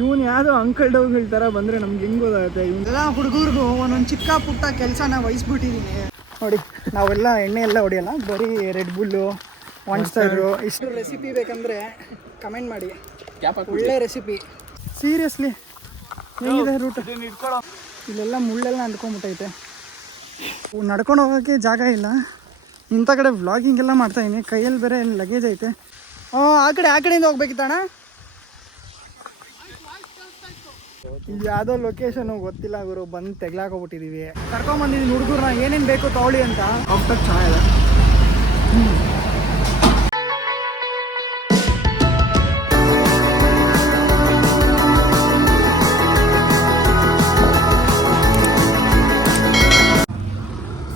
ಇವನು ಯಾವುದೋ ಅಂಕಲ್ ಡೌಗಳ ಥರ ಬಂದರೆ ನಮ್ಗೆ ಹೆಂಗೆ ಗೊತ್ತಾಗುತ್ತೆ. ಇವನ್ನೆಲ್ಲ ಹುಡುಗರಿಗೂ ಒಂದೊಂದು ಚಿಕ್ಕ ಪುಟ್ಟ ಕೆಲಸನ ವಹಿಸ್ಬಿಟ್ಟಿದ್ದೀನಿ ನೋಡಿ. ನಾವೆಲ್ಲ ಎಣ್ಣೆ ಎಲ್ಲ ಹೊಡಿಯಲ್ಲ, ಬರೀ ರೆಡ್ ಬುಲ್ಲು, ಮಾನ್ಸ್ಟರು. ಇಷ್ಟು ರೆಸಿಪಿ ಬೇಕಂದರೆ ಕಮೆಂಟ್ ಮಾಡಿ, ಒಳ್ಳೆ ರೆಸಿಪಿ. ಸೀರಿಯಸ್ಲಿ ಹೇಗಿದೆ ರೂಟ್? ಇಲ್ಲೆಲ್ಲ ಮುಳ್ಳೆಲ್ಲ ಅಂದ್ಕೊಂಬಿಟ್ಟೈತೆ, ನಡ್ಕೊಂಡು ಹೋಗೋಕ್ಕೆ ಜಾಗ ಇಲ್ಲ. ಇಂಥ ಕಡೆ ವ್ಲಾಗಿಂಗ್ ಎಲ್ಲ ಮಾಡ್ತಾಯಿದ್ದೀನಿ, ಕೈಯಲ್ಲಿ ಬೇರೆ ಲಗೇಜ್ ಐತೆ. ಆ ಕಡೆಯಿಂದ ಹೋಗ್ಬೇಕಿತ್ತಣ್ಣ. ಇದು ಯಾವುದೋ ಲೊಕೇಶನು ಗೊತ್ತಿಲ್ಲ ಗುರು, ಬಂದು ತೆಗ್ಲಾಕೋಗ್ಬಿಟ್ಟಿದ್ದೀವಿ. ಕರ್ಕೊಂಬಂದಿದ್ದೀನಿ ಹುಡುಗರನ್ನ, ಏನೇನು ಬೇಕು ತಗೊಳ್ಳಿ ಅಂತ. ಅವಾಗ ಚೆನ್ನಾಗಿದೆ.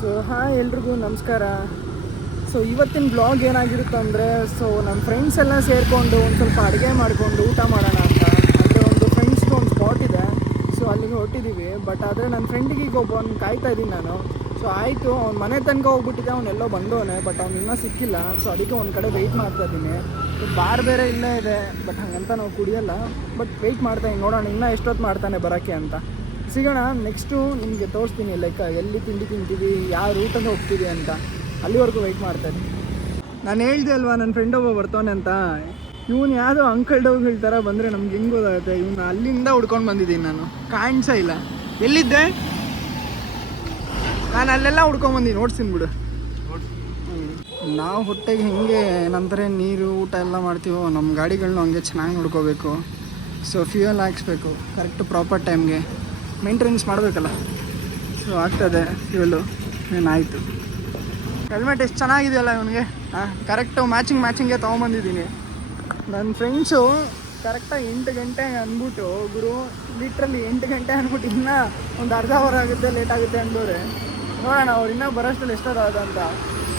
ಸೊ ಹಾಯ್ ಎಲ್ರಿಗೂ ನಮಸ್ಕಾರ. ಸೊ ಇವತ್ತಿನ ಬ್ಲಾಗ್ ಏನಾಗಿರುತ್ತೆ ಅಂದರೆ, ಸೊ ನಮ್ಮ ಫ್ರೆಂಡ್ಸ್ ಎಲ್ಲ ಸೇರಿಕೊಂಡು ಒಂದು ಸ್ವಲ್ಪ ಅಡುಗೆ ಮಾಡಿಕೊಂಡು ಊಟ ಮಾಡೋಣ ಅಂತ. ಅಂದರೆ ಒಂದು ಫ್ರೆಂಡ್ಸ್ದು ಒಂದು ಸ್ಪಾಟ್ ಇದೆ, ಸೊ ಅಲ್ಲಿಗೆ ಹೊರಟಿದ್ದೀವಿ. ಬಟ್ ಆದರೆ ನನ್ನ ಫ್ರೆಂಡಿಗೆ ಈಗ ಒಬ್ಬನು ಕಾಯ್ತಾ ಇದ್ದೀನಿ ನಾನು. ಸೊ ಆಯಿತು, ಅವ್ನ ಮನೆ ತನಕ ಹೋಗ್ಬಿಟ್ಟಿದ್ದೆ, ಅವನೆಲ್ಲೋ ಬಂದವನೇ, ಬಟ್ ಅವ್ನು ಇನ್ನೂ ಸಿಕ್ಕಿಲ್ಲ. ಸೊ ಅದಕ್ಕೆ ಒಂದು ಕಡೆ ವೆಯ್ಟ್ ಮಾಡ್ತಾ ಇದ್ದೀನಿ. ಬಾರ್ ಬೇರೆ ಇಲ್ಲೇ ಇದೆ, ಬಟ್ ಹಾಗಂತ ನಾವು ಕುಡಿಯೋಲ್ಲ, ಬಟ್ ವೆಯ್ಟ್ ಮಾಡ್ತಾಯಿದ್ದೀನಿ, ನೋಡೋಣ ಇನ್ನೂ ಎಷ್ಟೊತ್ತು ಮಾಡ್ತಾನೆ ಬರೋಕ್ಕೆ ಅಂತ. ಸಿಗೋಣ. ನೆಕ್ಸ್ಟು ನಿಮಗೆ ತೋರಿಸ್ತೀನಿ, ಲೈಕ್ ಎಲ್ಲಿ ತಿಂಡಿ ತಿಂತೀವಿ, ಯಾವ ರೂಟಲ್ಲಿ ಹೋಗ್ತೀವಿ ಅಂತ. ಅಲ್ಲಿವರೆಗೂ ವೆಯ್ಟ್ ಮಾಡ್ತಾಯಿದ್ದೀನಿ. ನಾನು ಹೇಳ್ದೆ ಅಲ್ವಾ ನನ್ನ ಫ್ರೆಂಡ್ ಒಬ್ಬ ಬರ್ತಾನೆ ಅಂತ. ಇವನು ಯಾವುದೋ ಅಂಕಲ್ ಡೌಗಳ ಥರ ಬಂದರೆ ನಮ್ಗೆ ಹೆಂಗೆ ಗೊತ್ತಾಗುತ್ತೆ. ಇವನು ಅಲ್ಲಿಂದ ಹುಡ್ಕೊಂಡು ಬಂದಿದ್ದೀನಿ, ನಾನು ಕಾಣಿಸೇ ಇಲ್ಲ. ಎಲ್ಲಿದ್ದೆ ನಾನು? ಅಲ್ಲೆಲ್ಲ ಹುಡ್ಕೊಂಬಂದಿನಿ, ನೋಡ್ತೀನಿ ಬಿಡು. ನಾವು ಹೊಟ್ಟೆಗೆ ಹೆಂಗೆ ನಂತರ ನೀರು ಊಟ ಎಲ್ಲ ಮಾಡ್ತೀವೋ, ನಮ್ಮ ಗಾಡಿಗಳನ್ನೂ ಹಂಗೆ ಚೆನ್ನಾಗಿ ನೋಡ್ಕೋಬೇಕು. ಸೊ ಫ್ಯೂಯಲ್ ಹಾಕ್ಸ್ಬೇಕು ಕರೆಕ್ಟ್ ಪ್ರಾಪರ್ ಟೈಮ್ಗೆ, ಮೇಂಟೆನೆನ್ಸ್ ಮಾಡಬೇಕಲ್ಲ. ಸೊ ಆಗ್ತದೆ ಫ್ಯೂಯಲು. ಏನಾಯಿತು, ಹೆಲ್ಮೆಟ್ ಎಷ್ಟು ಚೆನ್ನಾಗಿದೆಯಲ್ಲ ಇವನಿಗೆ. ಕರೆಕ್ಟು ಮ್ಯಾಚಿಂಗೇ ತೊಗೊಂಬಂದಿದ್ದೀನಿ. ನನ್ನ ಫ್ರೆಂಡ್ಸು ಕರೆಕ್ಟಾಗಿ 8 ಗಂಟೆಗೆ ಅಂದ್ಬಿಟ್ಟು, ಗುರು ಲಿಟ್ರಲಿ 8 ಗಂಟೆ ಅಂದ್ಬಿಟ್ಟು ಇನ್ನೂ ಒಂದು ಅರ್ಧ ಅವರ್ ಆಗುತ್ತೆ, ಲೇಟ್ ಆಗುತ್ತೆ ಅಂದವ್ರೆ. ನೋಡೋಣ ಅವ್ರು ಇನ್ನೂ ಬರೋಷ್ಟಲ್ಲಿ ಎಷ್ಟೊತ್ತಾಗುತ್ತೆ ಅಂತ.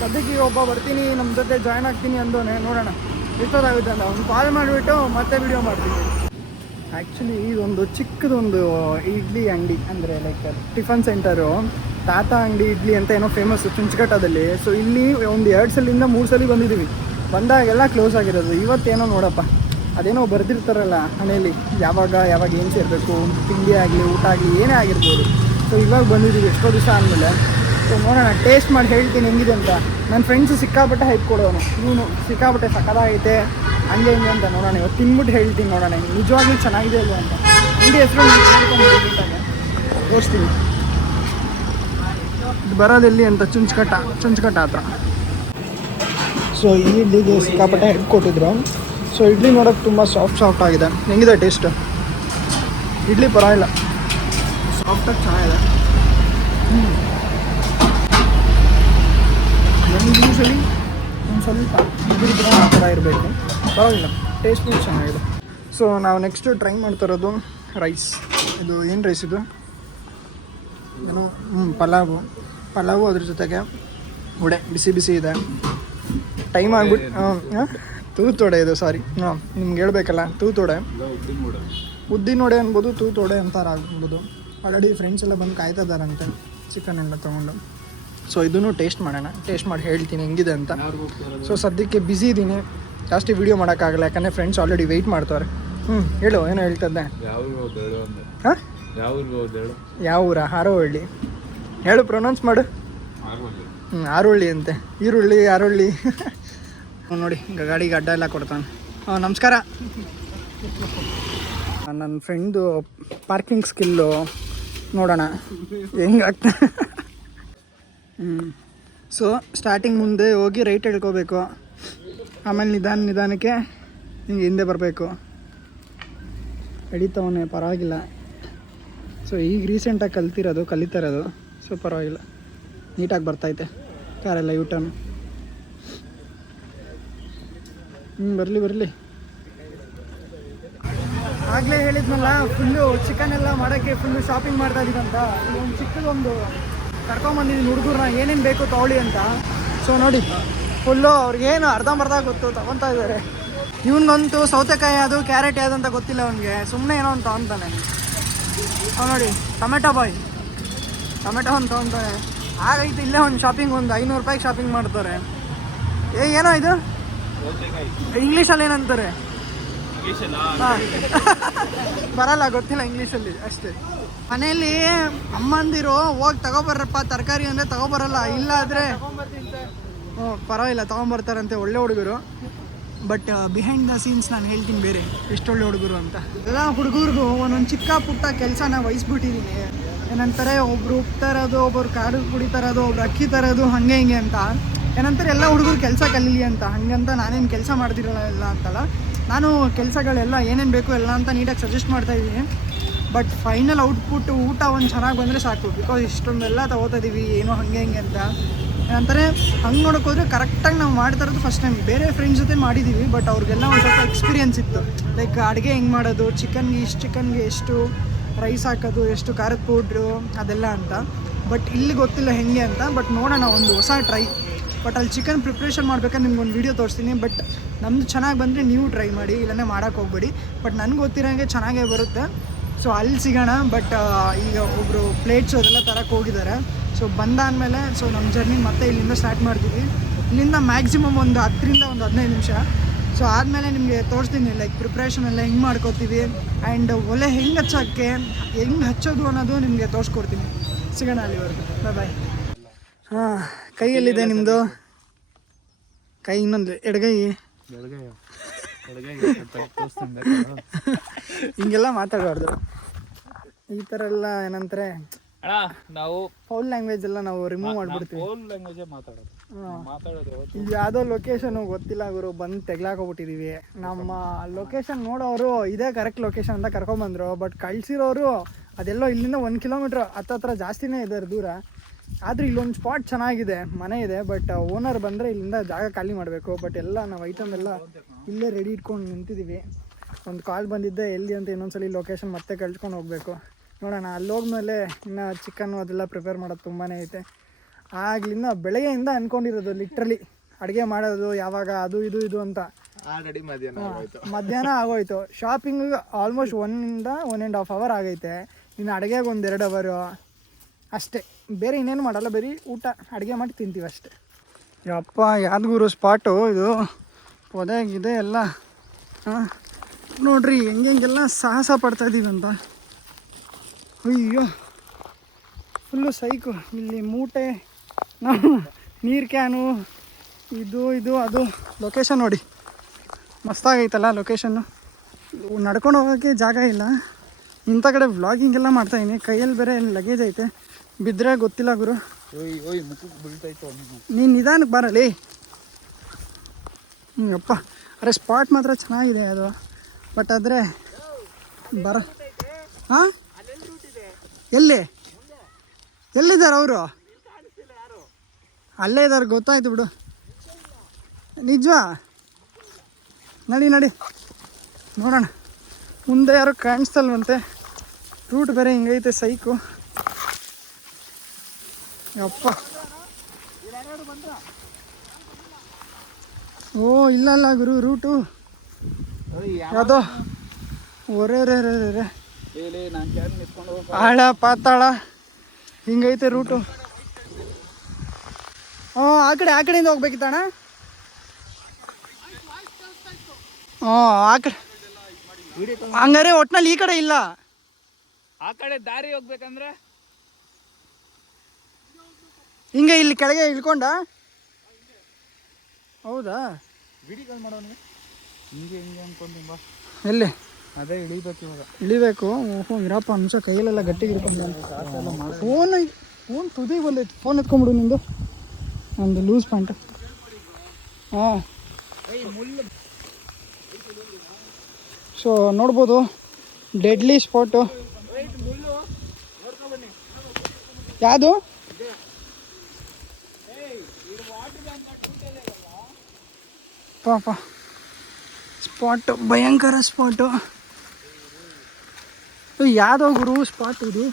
ಸದ್ಯಕ್ಕೆ ಒಬ್ಬ ಬರ್ತೀನಿ ನಮ್ಮ ಜೊತೆ ಜಾಯ್ನ್ ಆಗ್ತೀನಿ ಅಂದೋನೆ, ನೋಡೋಣ ಎಷ್ಟೊತ್ತಾಗುತ್ತೆ ಅಂತ. ಅವ್ನು ಕಾಲ್ ಮಾಡಿಬಿಟ್ಟು ಮತ್ತೆ ವಿಡಿಯೋ ಮಾಡ್ತೀನಿ. ಆ್ಯಕ್ಚುಲಿ ಇದೊಂದು ಚಿಕ್ಕದೊಂದು ಇಡ್ಲಿ ಅಂಗಡಿ, ಅಂದರೆ ಲೈಕ್ ಟಿಫನ್ ಸೆಂಟರು, ತಾತ ಅಂಗಡಿ ಇಡ್ಲಿ ಅಂತ ಏನೋ ಫೇಮಸ್ಸು ಚುಂಚಕಟ್ಟದಲ್ಲಿ. ಸೊ ಇಲ್ಲಿ ಒಂದು 2 ಸಲಿಂದ 3 ಸಲ ಬಂದಿದ್ದೀವಿ. ಬಂದಾಗೆಲ್ಲ ಕ್ಲೋಸ್ ಆಗಿರೋದು. ಇವತ್ತೇನೋ ನೋಡಪ್ಪ, ಅದೇನೋ ಬರೆದಿರ್ತಾರಲ್ಲ ಮನೇಲಿ, ಯಾವಾಗ ಏನು ಸೇರಬೇಕು, ತಿಂಡಿ ಆಗಲಿ ಊಟ ಆಗಲಿ ಏನೇ ಆಗಿರ್ಬೋದು. ಸೊ ಇವಾಗ ಬಂದಿದ್ದೀವಿ ಎಷ್ಟೋ ದಿವಸ ಆದಮೇಲೆ. ಸೊ ನೋಡೋಣ, ಟೇಸ್ಟ್ ಮಾಡಿ ಹೇಳ್ತೀನಿ ಹೆಂಗಿದೆ ಅಂತ. ನನ್ನ ಫ್ರೆಂಡ್ಸು ಸಿಕ್ಕಾಪಟ್ಟೆ ಹೈಪ್ ಕೊಡೋನು, ಇವನು ಸಿಕ್ಕಾಪಟ್ಟೆ ಸಕ್ಕದಾಗೈತೆ ಹಂಗೆ ಹಿಂಗೆ ಅಂತ. ನೋಡೋಣ ಇವತ್ತು ತಿನ್ಬಿಟ್ಟು ಹೇಳ್ತೀನಿ, ನೋಡೋಣ ನಿಜವಾಗ್ಲೂ ಚೆನ್ನಾಗಿದೆ ಅಲ್ವ ಅಂತ. ಅಂಗಡಿ ಹೆಸರು ತೋರಿಸ್ತೀನಿ. ಬರೋದೆಲ್ಲಿ ಅಂತ, ಚುಂಚಕಟ್ಟ ಹತ್ರ. ಸೊ ಈ ಇಡ್ಲಿಗೆ ಸಿಕ್ಕಾಪಟ್ಟೆ ಹೆಡ್ ಕೊಟ್ಟಿದ್ರು. ಸೊ ಇಡ್ಲಿ ನೋಡೋಕ್ಕೆ ತುಂಬ ಸಾಫ್ಟ್ ಆಗಿದೆ. ಹೆಂಗಿದೆ ಟೇಸ್ಟ್? ಇಡ್ಲಿ ಪರವಾಗಿಲ್ಲ, ಸಾಫ್ಟಾಗಿ ಚೆನ್ನಾಗಿದೆ. ನನಗೆ ಯೂಸಲಿ ಒಂದು ಸ್ವಲ್ಪ ಇದ್ರ ಆ ಥರ ಇರಬೇಕು, ಪರವಾಗಿಲ್ಲ, ಟೇಸ್ಟ್ ಚೆನ್ನಾಗಿದೆ. ಸೊ ನಾವು ನೆಕ್ಸ್ಟು ಟ್ರೈ ಮಾಡ್ತಾ ಇರೋದು ರೈಸ್. ಇದು ಏನು ರೈಸ್ ಇದು? ಏನೋ ಪಲಾವು ಅದ್ರ ಜೊತೆಗೆ ವಡೆ ಬಿಸಿ ಇದೆ. ಟೈಮ್ ಆಗ್ಬಿಟ್ಟು ತೂತೊಡೆ ಇದು, ಸಾರಿ ನಿಮ್ಗೆ ಹೇಳ್ಬೇಕಲ್ಲ, ತೂತೊಡೆ, ಉದ್ದಿನ ವಡೆ ಅನ್ಬೋದು, ತೂತೊಡೆ ಅಂತಾರೆ ಆಗ್ಬೋದು. ಆಲ್ರೆಡಿ ಫ್ರೆಂಡ್ಸ್ ಎಲ್ಲ ಬಂದು ಕಾಯ್ತಾ ಇದ್ದಾರಂತೆ ಚಿಕನ್ ಎಲ್ಲ ತೊಗೊಂಡು. ಸೊ ಇದನ್ನು ಟೇಸ್ಟ್ ಮಾಡೋಣ, ಟೇಸ್ಟ್ ಮಾಡಿ ಹೇಳ್ತೀನಿ ಹೆಂಗಿದೆ ಅಂತ. ಸೊ ಸದ್ಯಕ್ಕೆ ಬ್ಯುಸಿ ಇದ್ದೀನಿ, ಜಾಸ್ತಿ ವೀಡಿಯೋ ಮಾಡೋಕ್ಕಾಗಲ್ಲ, ಯಾಕಂದರೆ ಫ್ರೆಂಡ್ಸ್ ಆಲ್ರೆಡಿ ವೆಯ್ಟ್ ಮಾಡ್ತಾರೆ. ಹೇಳು, ಏನೋ ಹೇಳ್ತದ್ದೆ. ಹಾಂ, ಯಾವ ಊರ? ಹಾರೋಹಳ್ಳಿ. ಹೇಳು, ಪ್ರೊನೌನ್ಸ್ ಮಾಡು. ಆರೋಹಳ್ಳಿ ಅಂತೆ, ಈರುಳ್ಳಿ ಆರೋಹಳ್ಳಿ. ನೋಡಿ ಗಾಡಿಗೆ ಅಡ್ಡ ಎಲ್ಲ ಕೊಡ್ತಾನೆ. ನಮಸ್ಕಾರ. ನನ್ನ ಫ್ರೆಂಡು ಪಾರ್ಕಿಂಗ್ ಸ್ಕಿಲ್ಲು ನೋಡೋಣ ಹೆಂಗಾಗ್ತಾ. ಸೊ ಸ್ಟಾರ್ಟಿಂಗ್ ಮುಂದೆ ಹೋಗಿ ರೈಟ್ ಹೇಳ್ಕೋಬೇಕು, ಆಮೇಲೆ ನಿಧಾನಕ್ಕೆ ಹಿಂಗೆ ಹಿಂದೆ ಬರಬೇಕು. ಹಿಡಿತವನೇ, ಪರವಾಗಿಲ್ಲ. ಸೊ ಈಗ ರೀಸೆಂಟಾಗಿ ಕಲಿತಾ ಇರೋದು. ಸೊ ಪರವಾಗಿಲ್ಲ, ನೀಟಾಗಿ ಬರ್ತೈತೆ ಕಾರೆಲ್ಲ. ಯೂಟರ್ನ್ ಬರಲಿ. ಆಗಲೇ ಹೇಳಿದ್ನಲ್ಲ, ಫುಲ್ಲು ಚಿಕನ್ ಎಲ್ಲ ಮಾಡೋಕ್ಕೆ ಫುಲ್ಲು ಶಾಪಿಂಗ್ ಮಾಡ್ತಾ ಇದ್ದೀವಂತ. ಒಂದು ಚಿಕ್ಕದೊಂದು ಕರ್ಕೊಂಬಂದಿದ್ದೀನಿ ಹುಡುಗರನ್ನ, ಏನೇನು ಬೇಕು ತಗೊಳ್ಳಿ ಅಂತ. ಸೊ ನೋಡಿ, ಫುಲ್ಲು ಅವ್ರಿಗೇನು ಅರ್ಧಂಬರ್ಧ ಗೊತ್ತು, ತೊಗೊತಾ ಇದ್ದಾರೆ. ಇವನಿಗಂತೂ ಸೌತೆಕಾಯಿ ಅದು ಕ್ಯಾರೆಟ್ ಯಾವುದು ಅಂತ ಗೊತ್ತಿಲ್ಲ ಅವನಿಗೆ, ಸುಮ್ಮನೆ ಏನೋ ಅಂತ ಅಂತಾನೆ. ನೋಡಿ ಟೊಮೆಟೊ ಒಂದು ತೊಗೊತಾನೆ. ಆಗೈತೆ ಇಲ್ಲೇ ಒಂದು ಶಾಪಿಂಗ್, ಒಂದು 500 ರೂಪಾಯಿಗೆ ಶಾಪಿಂಗ್ ಮಾಡ್ತಾರೆ. ಏನೋ ಇದು ಇಂಗ್ಲೀಷಲ್ಲಿ ಏನಂತಾರೆ? ಬರಲ್ಲ, ಗೊತ್ತಿಲ್ಲ ಇಂಗ್ಲೀಷಲ್ಲಿ ಅಷ್ಟೇ. ಮನೆಯಲ್ಲಿ ಅಮ್ಮಂದಿರು ಹೋಗಿ ತಗೊಬರ್ರಪ್ಪ ತರಕಾರಿ ಅಂದರೆ ತಗೊಬರಲ್ಲ, ಇಲ್ಲ ಆದರೆ ಪರವಾಗಿಲ್ಲ ತೊಗೊಂಬರ್ತಾರಂತೆ, ಒಳ್ಳೆ ಹುಡುಗರು. ಬಟ್ ಬಿಹೈಂಡ್ ದ ಸೀನ್ಸ್ ನಾನು ಹೇಳ್ತೀನಿ ಬೇರೆ, ಎಷ್ಟು ಒಳ್ಳೆ ಹುಡುಗರು ಅಂತ. ಎಲ್ಲ ಹುಡುಗರಿಗೂ ಒಂದೊಂದು ಚಿಕ್ಕ ಪುಟ್ಟ ಕೆಲಸನ ವಹಿಸ್ಬಿಟ್ಟಿದ್ದೀನಿ. ಏನಂತಾರೆ, ಒಬ್ರು ಉಪ್ಪು ತರೋದು, ಒಬ್ಬರು ಕಾಡು ಪುಡಿ ತರೋದು, ಒಬ್ರು ಅಕ್ಕಿ ತರೋದು, ಹಾಗೆ ಹಿಂಗೆ ಅಂತ. ಏನಂತಾರೆ, ಎಲ್ಲ ಹುಡುಗರು ಕೆಲಸ ಕಲೀಲಿ ಅಂತ. ಹಾಗಂತ ನಾನೇನು ಕೆಲಸ ಮಾಡ್ತಿರಲ್ಲ ಎಲ್ಲ ಅಂತಲ್ಲ, ನಾನು ಕೆಲಸಗಳೆಲ್ಲ ಏನೇನು ಬೇಕು ಎಲ್ಲ ಅಂತ ನೀಟಾಗಿ ಸಜೆಸ್ಟ್ ಮಾಡ್ತಾಯಿದ್ದೀನಿ. ಬಟ್ ಫೈನಲ್ ಔಟ್ಪುಟ್ ಊಟ ಒಂದು ಚೆನ್ನಾಗಿ ಬಂದರೆ ಸಾಕು. ಬಿಕಾಸ್ ಇಷ್ಟೊಂದೆಲ್ಲ ತಗೋತಾ ಇದ್ದೀವಿ, ಏನೋ ಹಾಗೆ ಹಿಂಗೆ ಅಂತ. ಏನಂತಾರೆ, ಹಂಗೆ ನೋಡೋಕ್ಕೋದ್ರೆ ಕರೆಕ್ಟಾಗಿ ನಾವು ಮಾಡ್ತಾ ಇರೋದು ಫಸ್ಟ್ ಟೈಮ್. ಬೇರೆ ಫ್ರೆಂಡ್ಸ್ ಜೊತೆ ಮಾಡಿದ್ದೀವಿ, ಬಟ್ ಅವ್ರಿಗೆಲ್ಲ ಒಂದು ಸ್ವಲ್ಪ ಎಕ್ಸ್ಪೀರಿಯನ್ಸ್ ಇತ್ತು. ಲೈಕ್ ಅಡುಗೆ ಹೆಂಗೆ ಮಾಡೋದು, ಚಿಕನ್ಗೆ ಎಷ್ಟು ರೈಸ್ ಹಾಕೋದು, ಎಷ್ಟು ಖಾರದ ಪೌಡ್ರು ಅದೆಲ್ಲ ಅಂತ. ಬಟ್ ಇಲ್ಲಿ ಗೊತ್ತಿಲ್ಲ ಹೆಂಗೆ ಅಂತ. ಬಟ್ ನೋಡೋಣ, ಒಂದು ಹೊಸ ಟ್ರೈ. ಬಟ್ ಅಲ್ಲಿ ಚಿಕನ್ ಪ್ರಿಪ್ರೇಷನ್ ಮಾಡ್ಬೇಕಾದ್ರೆ ನಿಮ್ಗೆ ಒಂದು ವೀಡಿಯೋ ತೋರಿಸ್ತೀನಿ. ಬಟ್ ನಮ್ಮದು ಚೆನ್ನಾಗಿ ಬಂದರೆ ನೀವು ಟ್ರೈ ಮಾಡಿ, ಇಲ್ಲನೇ ಮಾಡೋಕ್ಕೆ ಹೋಗ್ಬೇಡಿ. ಬಟ್ ನನಗೆ ಗೊತ್ತಿರೋಂಗೆ ಚೆನ್ನಾಗೇ ಬರುತ್ತೆ. ಸೊ ಅಲ್ಲಿ ಸಿಗೋಣ. ಬಟ್ ಈಗ ಒಬ್ಬರು ಪ್ಲೇಟ್ಸು ಅದೆಲ್ಲ ತರಕ್ಕೆ ಹೋಗಿದ್ದಾರೆ. ಸೊ ಬಂದಾದಮೇಲೆ ಸೊ ನಮ್ಮ ಜರ್ನಿ ಮತ್ತೆ ಇಲ್ಲಿಂದ ಸ್ಟಾರ್ಟ್ ಮಾಡ್ತೀವಿ. ಇಲ್ಲಿಂದ ಮ್ಯಾಕ್ಸಿಮಮ್ ಒಂದು 10ರಿಂದ 15 ನಿಮಿಷ. ಸೊ ಆದಮೇಲೆ ನಿಮಗೆ ತೋರಿಸ್ತೀನಿ ಲೈಕ್ ಪ್ರಿಪ್ರೇಷನ್ ಎಲ್ಲ ಹೆಂಗೆ ಮಾಡ್ಕೋತೀವಿ ಆ್ಯಂಡ್ ಒಲೆ ಹೆಂಗೆ ಹಚ್ಚೋದು ಅನ್ನೋದು ನಿಮಗೆ ತೋರಿಸ್ಕೊಡ್ತೀನಿ. ಸಿಗೋಣ ಅಲ್ಲಿವರೆಗೂ. ಬಾಯ್. ಹಾಂ, ಕೈಯಲ್ಲಿದೆ ನಿಮ್ಮದು ಕೈ? ಇನ್ನೊಂದು ಎಡಗೈ. ಹಿಂಗೆಲ್ಲ ಮಾತಾಡಬಾರ್ದು ಈ ಥರ ಎಲ್ಲ. ಏನಂತಾರೆ, ನಾವು ಫೌಲ್ ಲ್ಯಾಂಗ್ವೇಜ್ ಎಲ್ಲ ನಾವು ರಿಮೂವ್ ಮಾಡಿಬಿಡ್ತೀವಿ. ಇದು ಯಾವುದೋ ಲೊಕೇಶನು ಗೊತ್ತಿಲ್ಲ ಗುರು, ಬಂದು ತೆಗ್ಲಾಕೋಗ್ಬಿಟ್ಟಿದ್ದೀವಿ. ನಮ್ಮ ಲೊಕೇಶನ್ ನೋಡೋರು ಇದೇ ಕರೆಕ್ಟ್ ಲೊಕೇಶನ್ ಅಂತ ಕರ್ಕೊಂಬಂದರು. ಬಟ್ ಕಳಿಸಿರೋರು ಅದೆಲ್ಲೋ ಇಲ್ಲಿಂದ 1 ಕಿಲೋಮೀಟ್ರ್ ಹತ್ತತ್ರ ಜಾಸ್ತಿನೇ ಇದೆ ದೂರ. ಆದರೆ ಇಲ್ಲೊಂದು ಸ್ಪಾಟ್ ಚೆನ್ನಾಗಿದೆ, ಮನೆ ಇದೆ. ಬಟ್ ಓನರ್ ಬಂದರೆ ಇಲ್ಲಿಂದ ಜಾಗ ಖಾಲಿ ಮಾಡಬೇಕು. ಬಟ್ ಎಲ್ಲ ನಾವು ಐಟಮ್ ಎಲ್ಲ ಇಲ್ಲೇ ರೆಡಿ ಇಟ್ಕೊಂಡು ನಿಂತಿದ್ದೀವಿ. ಒಂದು ಕಾಲ್ ಬಂದಿದ್ದೆ ಎಲ್ಲಿ ಅಂತ, ಇನ್ನೊಂದ್ಸಲಿ ಲೊಕೇಶನ್ ಮತ್ತೆ ಕಳ್ಸ್ಕೊಂಡು ಹೋಗಬೇಕು. ನೋಡೋಣ, ಅಲ್ಲಿ ಹೋದ್ಮೇಲೆ ಇನ್ನು ಚಿಕನ್ನು ಅದೆಲ್ಲ ಪ್ರಿಪೇರ್ ಮಾಡೋದು ತುಂಬಾ ಐತೆ. ಆಗ್ಲಿಂದ ಬೆಳಗ್ಗೆಯಿಂದ ಅಂದ್ಕೊಂಡಿರೋದು ಲಿಟ್ರಲಿ ಅಡುಗೆ ಮಾಡೋದು ಯಾವಾಗ, ಅದು ಇದು ಅಂತ. ಮಧ್ಯಾಹ್ನ ಆಗೋಯ್ತು. ಶಾಪಿಂಗ್ ಆಲ್ಮೋಸ್ಟ್ 1 to 1.5 hour ಆಗೈತೆ. ಇನ್ನು ಅಡುಗೆಗೆ ಒಂದು 2 hour ಅಷ್ಟೇ. ಬೇರೆ ಇನ್ನೇನು ಮಾಡಲ್ಲ, ಬರೀ ಊಟ ಅಡುಗೆ ಮಾಡಿ ತಿಂತೀವಿ ಅಷ್ಟೇ. ಯಪ್ಪ, ಯಾದಗಿರಿ ಸ್ಪಾಟು ಇದು, ಪೊದೆಗಿದೆ ಎಲ್ಲ. ಹಾಂ ನೋಡ್ರಿ ಹೆಂಗೆಲ್ಲ ಸಾಹಸ ಪಡ್ತಾಯಿದ್ದೀವಿ ಅಂತ. ಅಯ್ಯೋ ಫುಲ್ಲು ಸೈಕು. ಇಲ್ಲಿ ಮೂಟೆ, ನೀರು ಕ್ಯಾನು, ಇದು ಅದು. ಲೊಕೇಶನ್ ನೋಡಿ ಮಸ್ತಾಗೈತಲ್ಲ ಲೊಕೇಶನ್ನು. ನಡ್ಕೊಂಡು ಹೋಗೋಕ್ಕೆ ಜಾಗ ಇಲ್ಲ. ಇಂಥ ಕಡೆ ವ್ಲಾಗಿಂಗ್ ಎಲ್ಲ ಮಾಡ್ತಾಯಿದ್ದೀನಿ. ಕೈಯಲ್ಲಿ ಬೇರೆ ಲಗೇಜ್ ಐತೆ, ಬಿದ್ದರೆ ಗೊತ್ತಿಲ್ಲ ಗುರು. ನೀನು ನಿಧಾನಕ್ಕೆ ಬರಲಿ. ಅಪ್ಪ, ಅರೆ ಸ್ಪಾಟ್ ಮಾತ್ರ ಚೆನ್ನಾಗಿದೆ ಅದು. ಬಟ್ ಆದರೆ ಹಾಂ, ಎಲ್ಲಿದ್ದಾರೆ ಅವರು? ಅಲ್ಲೇ ಇದ್ದಾರೆ, ಗೊತ್ತಾಯ್ತು ಬಿಡು. ನಿಜವಾ? ನಡಿ ನೋಡೋಣ. ಮುಂದೆ ಯಾರು ಕಾಣಿಸ್ತಲ್ವಂತೆ. ರೂಟ್ ಬೇರೆ ಹಿಂಗೈತೆ ಸೈಕು. ಅಪ್ಪ, ಓ ಇಲ್ಲ ಗುರು, ರೂಟು ಯಾವುದೋ ಒರೇ ಆಳ ಪಾತಾಳ ಹಿಂಗೈತೆ ರೂಟು. ಆ ಕಡೆಯಿಂದ ಹೋಗ್ಬೇಕಿತ್ತಣ್ಣ. ಆ ಕಡೆ ಹಂಗಾರೆ ಒಟ್ನಲ್ಲಿ ಈ ಕಡೆ ಇಲ್ಲ. ಆ ಕಡೆ ದಾರಿ ಹೋಗ್ಬೇಕಂದ್ರೆ ಹಿಂಗೆ ಇಲ್ಲಿ ಕೆಳಗೆ ಇಳ್ಕೊಂಡ. ಹೌದಾ? ಹಿಂಗೆ ಅನ್ಕೊಂಡಿ. ಎಲ್ಲಿ? ಅದೇ ಇಳಿಬೇಕು. ಓಹೋ ಇರಪ್ಪ, ಅಂಶ ಕೈಯಲ್ಲೆಲ್ಲ ಗಟ್ಟಿಗೆ ಇರ್ಕೊಂಡು. ಫೋನ್ ತುದಿಗೆ ಬಂದೈತಿ. ಫೋನ್ ಎತ್ಕೊಂಬಿಡು ನಿಂದು. ಒಂದು ಲೂಸ್ ಪ್ಯಾಂಟ್. ಹಾಂ, ಸೊ ನೋಡ್ಬೋದು ಡೆಡ್ಲಿ ಸ್ಪಾಟು. ಯಾವುದು? ಪಾಪ ಸ್ಪಾಟು, ಭಯಂಕರ ಸ್ಪಾಟು. ಯಾವುದೋ ಗುರು ಸ್ಪಾಟ್ ಇದು.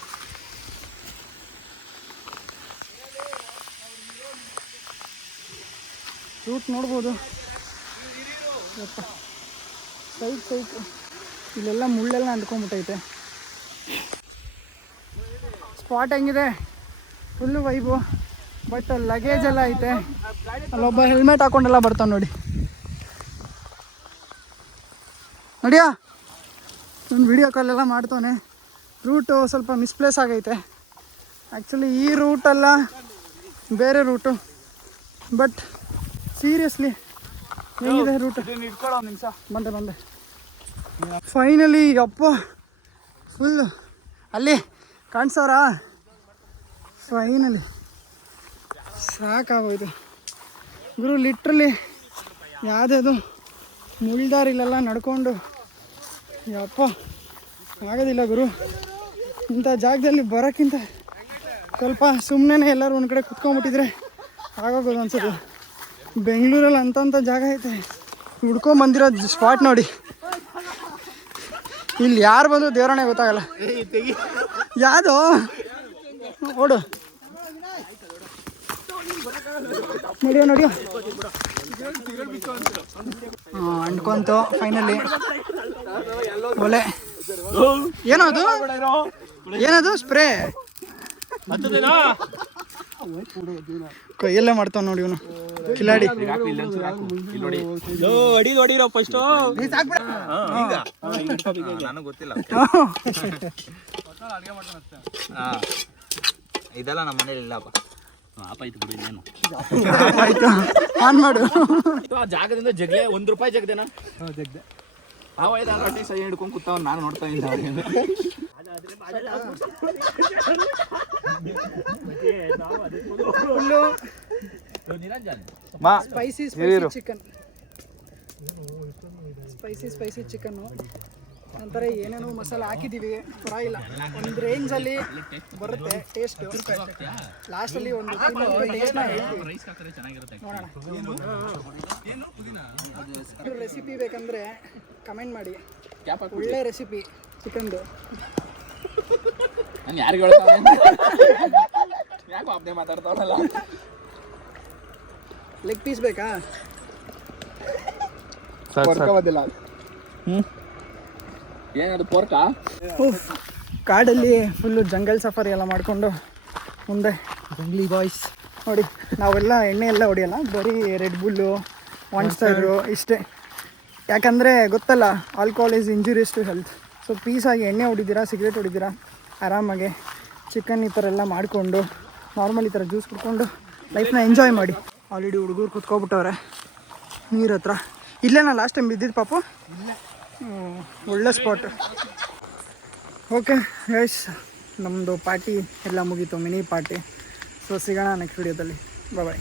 ರೂಟ್ ನೋಡ್ಬೋದು. ಸೈಕ್ ಇಲ್ಲೆಲ್ಲ ಮುಳ್ಳೆಲ್ಲ ಅಂದ್ಕೊಂಬಿಟ್ಟೈತೆ. ಸ್ಪಾಟ್ ಹೆಂಗಿದೆ? Full vibe. ಬಟ್ ಲಗೇಜ್ ಎಲ್ಲ ಐತೆ. ಅಲ್ಲೊಬ್ಬ ಹೆಲ್ಮೆಟ್ ಹಾಕೊಂಡೆಲ್ಲ ಬರ್ತಾನೆ ನೋಡಿ. ನೋಡಿಯಾ ಒಂದು ವಿಡಿಯೋ ಕಾಲೆಲ್ಲ ಮಾಡ್ತಾನೆ. ರೂಟು ಸ್ವಲ್ಪ ಮಿಸ್ಪ್ಲೇಸ್ ಆಗೈತೆ ಆ್ಯಕ್ಚುಲಿ. ಈ ರೂಟಲ್ಲ ಬೇರೆ ರೂಟು, ಬಟ್ ಸೀರಿಯಸ್ಲಿ ಹೆಂಗಿದೆ ರೂಟು? ಇಟ್ಕೊಳ್ಳೋ ಒಂದು ನಿಮಿಷ. ಬಂದೆ ಫೈನಲಿ. ಅಪ್ಪ ಫುಲ್ಲು ಅಲ್ಲಿ ಕಾಣಿಸೋರಾ? ಫೈನಲಿ ಸಾಕಾಗೋಯ್ತು ಗುರು. ಲಿಟ್ರಲಿ ಯಾವುದ್ಯಾವುದು ಮುಳ್ದಾರಿಲೆಲ್ಲ ನಡ್ಕೊಂಡು ಯಪ್ಪ ಆಗೋದಿಲ್ಲ ಗುರು. ಇಂಥ ಜಾಗದಲ್ಲಿ ಬರೋಕ್ಕಿಂತ ಸ್ವಲ್ಪ ಸುಮ್ಮನೆ ಎಲ್ಲರೂ ಒಂದು ಕಡೆ ಕುತ್ಕೊಂಡ್ಬಿಟ್ಟಿದ್ರೆ ಆಗೋಗೋದು ಅನ್ಸೋದು. ಬೆಂಗಳೂರಲ್ಲಿ ಅಂಥ ಜಾಗ ಐತೆ, ಹುಡ್ಕೊಂಬಂದಿರೋ ಸ್ಪಾಟ್ ನೋಡಿ. ಇಲ್ಲಿ ಯಾರು ಬಂದು ದೇವರಣೆ ಗೊತ್ತಾಗಲ್ಲ. ಯಾವುದು ಓಡು ನೋಡಿಯೋ ಅಂಡ್ಕೊಂತು ಫೈನಲಿ. ಒಲೆ ಏನದು ಸ್ಪ್ರೇ ಕೈಯಲ್ಲೇ ಮಾಡ್ತಾವ ನೋಡಿ ಇವನು ಕಿಲಾಡಿ. ಇದೆಲ್ಲ ನಮ್ಮ ಮನೇಲಿ ಇಲ್ಲಪ್ಪ. ಆಯ್ತು ಆನ್ ಮಾಡು. ಜಾಗದಿಂದ ಜಗ್ಲೆ ₹1 ಜಗ್ದೇನಾ? ಜಗ್ದೆ ಸೈ ಹಿಡ್ಕೊಂಡು ಕೂತಾವ. ನಾನು ನೋಡ್ತಾ ಇದ್ದೆ ಸ್ಪೈಸಿ ಚಿಕನ್, ಸ್ಪೈಸಿ ಚಿಕನ್ನು. ನಂತರ ಏನೇನೋ ಮಸಾಲೆ ಹಾಕಿದ್ದೀವಿ, ಪರವಾಗಿಲ್ಲ. ಒಂದು ರೇಂಜಲ್ಲಿ ಬರುತ್ತೆ ಟೇಸ್ಟು. ಲಾಸ್ಟಲ್ಲಿ ಒಂದು ಟೇಸ್ಟ್ನ ಹೇಳ್ತೀವಿ, ನೋಡೋಣ. ರೆಸಿಪಿ ಬೇಕಂದರೆ ಕಮೆಂಟ್ ಮಾಡಿ. ಒಳ್ಳೆ ರೆಸಿಪಿ ಚಿಕನ್ದು. ನಾನು ಯಾರಿಗೆ ಹೇಳ್ತಾವೆ ಯಾಕೆ ಅಪ್ನೇ ಮಾತಾಡ್ತಾವಲ್ಲ. ಲೆಗ್ ಪೀಸ್ ಬೇಕಾ? ಏನದು ಪೋರ್ಕಾ? ಕಾಡಲ್ಲಿ ಫುಲ್ಲು ಜಂಗಲ್ ಸಫಾರಿ ಎಲ್ಲ ಮಾಡಿಕೊಂಡು ಮುಂದೆ ಜಂಗ್ಲಿ ಬಾಯ್ಸ್ ನೋಡಿ. ನಾವೆಲ್ಲ ಎಣ್ಣೆ ಎಲ್ಲ ಹೊಡಿಯಲ್ಲ, ಬರೀ ರೆಡ್ ಬುಲ್ಲು, ಮಾನ್ಸ್ಟರು ಇಷ್ಟೇ. ಯಾಕಂದರೆ ಗೊತ್ತಲ್ಲ, alcohol is injurious to health. So ಪೀಸಾಗಿ ಎಣ್ಣೆ ಹೊಡಿದ್ದೀರಾ, ಸಿಗರೇಟ್ ಹೊಡಿದ್ದೀರಾ, ಆರಾಮಾಗೆ ಚಿಕನ್ ಈ ಥರ ಎಲ್ಲ ಮಾಡಿಕೊಂಡು ನಾರ್ಮಲ್ ಈ ಥರ ಜ್ಯೂಸ್ ಕುಡ್ಕೊಂಡು ಲೈಫ್ನ ಎಂಜಾಯ್ ಮಾಡಿ. ಆಲ್ರೆಡಿ ಹುಡುಗರು ಕುತ್ಕೊಬಿಟ್ಟವ್ರೆ ನೀರ ಹತ್ರ. ಇಲ್ಲೇ ನಾನು ಲಾಸ್ಟ್ ಟೈಮ್ ಬಿದ್ದಿದ್ದು ಪಾಪು. ಒಳ್ಳೆ ಸ್ಪಾಟ್. ಓಕೆ ಗೈಸ್, ನಮ್ಮದು ಪಾರ್ಟಿ ಎಲ್ಲ ಮುಗೀತು, ಮಿನಿ ಪಾರ್ಟಿ. ಸೊ ಸಿಗೋಣ ನೆಕ್ಸ್ಟ್ ವಿಡಿಯೋದಲ್ಲಿ. ಬಾಯ್.